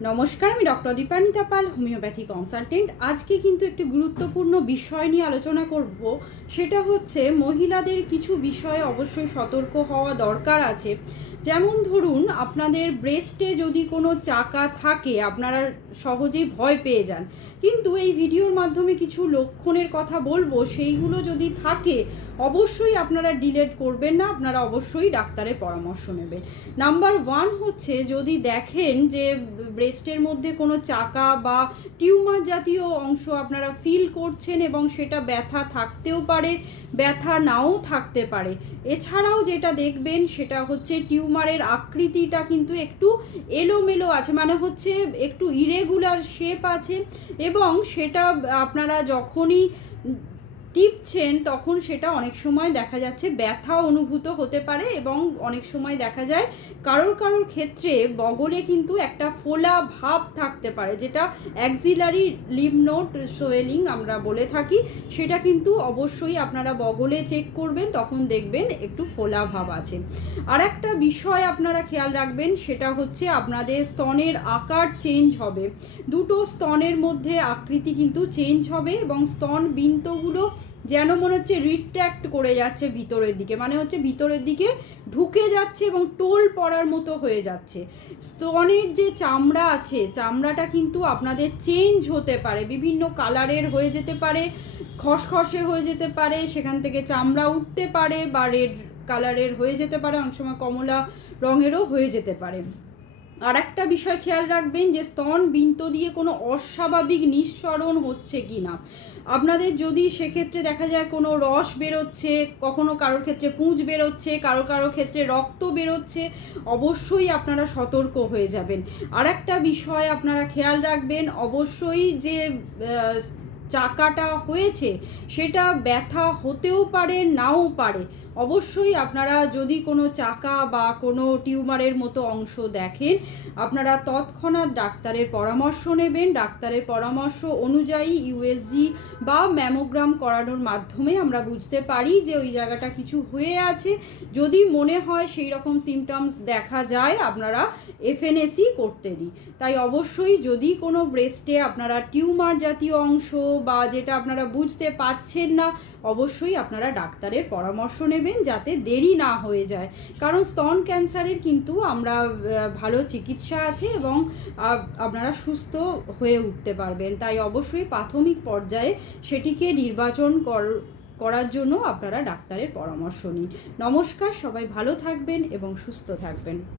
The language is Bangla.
নমস্কার, আমি ডক্টর দীপান্বিতা পাল, হোমিওপ্যাথি কনসালটেন্ট। আজকে কিন্তু একটি গুরুত্বপূর্ণ বিষয় নিয়ে আলোচনা করব। সেটা হচ্ছে মহিলাদের কিছু বিষয়ে অবশ্যই সতর্ক হওয়া দরকার আছে। যেমন ধরুন, আপনাদের ব্রেস্টে যদি কোনো চাকা থাকে আপনারা সহজেই ভয় পেয়ে যান, কিন্তু এই ভিডিওর মাধ্যমে কিছু লক্ষণের কথা বলবো, সেইগুলো যদি থাকে অবশ্যই আপনারা ডিলেট করবেন না, আপনারা অবশ্যই ডাক্তারের পরামর্শ নেবেন। নাম্বার 1 হচ্ছে, যদি দেখেন যে ব্রেস্টের মধ্যে কোনো চাকা বা টিউমার জাতীয় অংশ আপনারা ফিল করছেন এবং সেটা ব্যথা থাকতেও পারে, ব্যথা নাও থাকতে পারে। এছাড়াও যেটা দেখবেন সেটা হচ্ছে টিউমারের আকৃতিটা কিন্তু একটু এলোমেলো আছে, মানে হচ্ছে একটু ইরেগুলার শেপ আছে, এবং সেটা আপনারা যখনই টিপছেন তখন সেটা অনেক সময় দেখা যাচ্ছে ব্যথা অনুভূত হতে পারে, এবং অনেক সময় দেখা যায় কারোর ক্ষেত্রে বগলে কিন্তু একটা ফোলা ভাব থাকতে পারে, যেটা অ্যাক্সিলারি লিম্ফ নোড সোয়েলিং আমরা বলে থাকি। সেটা কিন্তু অবশ্যই আপনারা বগলে চেক করবেন, তখন দেখবেন একটু ফোলা ভাব আছে। আর একটা বিষয় আপনারা খেয়াল রাখবেন, সেটা হচ্ছে আপনাদের স্তনের আকার চেঞ্জ হবে। দুটো স্তনের মধ্যে আকৃতি কিন্তু চেঞ্জ হবে, এবং স্তন বিন্দুগুলো যেন মনে হচ্ছে রিট্র্যাক্ট করে যাচ্ছে ভিতরের দিকে, মানে হচ্ছে ভিতরের দিকে ঢুকে যাচ্ছে এবং টোল পড়ার মতো হয়ে যাচ্ছে। স্তনের যে চামড়া আছে, চামড়াটা কিন্তু আপনাদের চেঞ্জ হতে পারে, বিভিন্ন কালারের হয়ে যেতে পারে, খসখসে হয়ে যেতে পারে, সেখান থেকে চামড়া উঠতে পারে, বা রেড কালারের হয়ে যেতে পারে, অনেক সময় কমলা রঙেরও হয়ে যেতে পারে। আর একটা বিষয় খেয়াল রাখবেন যে স্তন বিন্তু দিয়ে কোনো অস্বাভাবিক নিঃসরণ হচ্ছে কি না। আপনাদের যদি সেক্ষেত্রে দেখা যায় কোনো রস বেরোচ্ছে, কখনো কারোর ক্ষেত্রে পুঁজ বেরোচ্ছে, কারো ক্ষেত্রে রক্ত বেরোচ্ছে, অবশ্যই আপনারা সতর্ক হয়ে যাবেন। আর একটা বিষয় আপনারা খেয়াল রাখবেন, অবশ্যই যে চাকাটা হয়েছে সেটা ব্যথা হতেও পারে, নাও পারে। অবশ্যই আপনারা যদি কোনো চাকা বা কোনো টিউমারের মতো অংশ দেখেন, আপনারা তৎক্ষণাৎ ডাক্তারের পরামর্শ নেবেন। ডাক্তারের পরামর্শ অনুযায়ী ইউএসজি বা ম্যামোগ্রাম করানোর মাধ্যমে আমরা বুঝতে পারি যে ওই জায়গাটা কিছু হয়ে আছে। যদি মনে হয় সেই রকম সিমটমস দেখা যায়, আপনারা এফএনএসি করতে দিই। তাই অবশ্যই যদি কোনো ব্রেস্টে আপনারা টিউমার জাতীয় অংশ বা যেটা আপনারা বুঝতে পাচ্ছেন না, অবশ্যই আপনারা ডাক্তারের পরামর্শ নেবেন, যাতে দেরি না হয়ে যায়। কারণ স্তন ক্যান্সারের কিন্তু আমরা ভালো চিকিৎসা আছে, এবং আপনারা সুস্থ হয়ে উঠতে পারবেন। তাই অবশ্যই প্রাথমিক পর্যায়ে সেটিকে নির্বাচন করার জন্য আপনারা ডাক্তারের পরামর্শ নিন। নমস্কার, সবাই ভালো থাকবেন এবং সুস্থ থাকবেন।